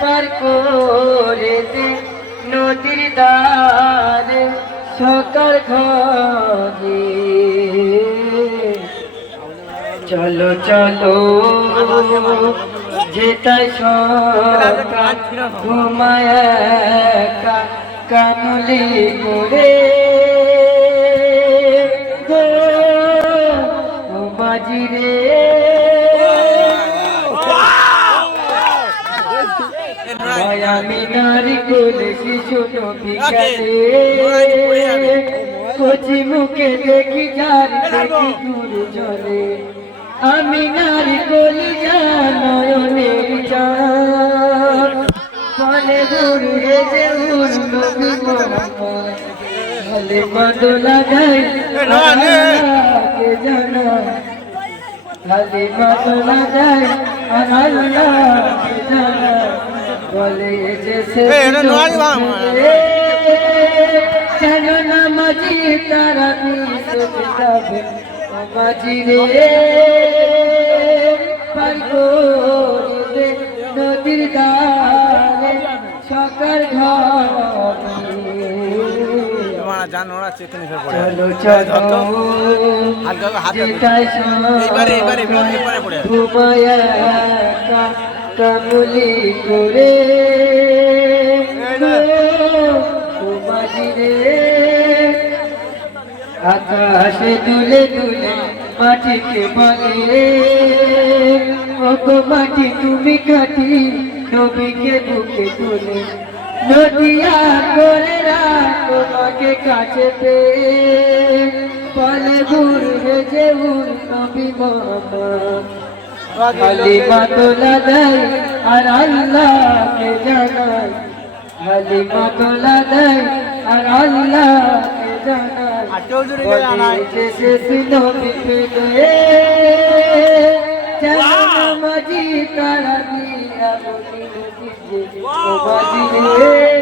পার করে দে নদীর ধারে সকার ঘরে চলো চলো যেতাই সকাল ঘুমায় কানলি করে বাজিরে আমি নারী কোলে শিশু নবিকালে কচি মুখে দেখি যার দেখি দূর জলে আমি নারী কোলে নয়নের চাঁদ বলে দূর হেজে নবী মোহাম্মদ হলে বদলা গাই কে জানা হলে বদলা গাই আল্লাহ কে জানা বলে যেন নামাজি তারা যাবে মাঝি রে পার করে নদীর ধারে সকার চলো চলো ঘুমায়া কামলি করে আকাশে দুলে দুলে মাটিকে বলে ওগো মাটি তুমি কাটি নবীকে বুকে তুলে নদিয়া করে রাখো তোমাকে কাছে পেয়ে বলে ঘুরবে যে নবী মোহাম্মদ হালিমা তোলা দেয় আর আল্লাহকে জানায় হালিমা তোলা দেয় আর আল্লাহকে জানায় শেষ নবী পেলে নামাজি তারা দিয়া বলি বাজি রে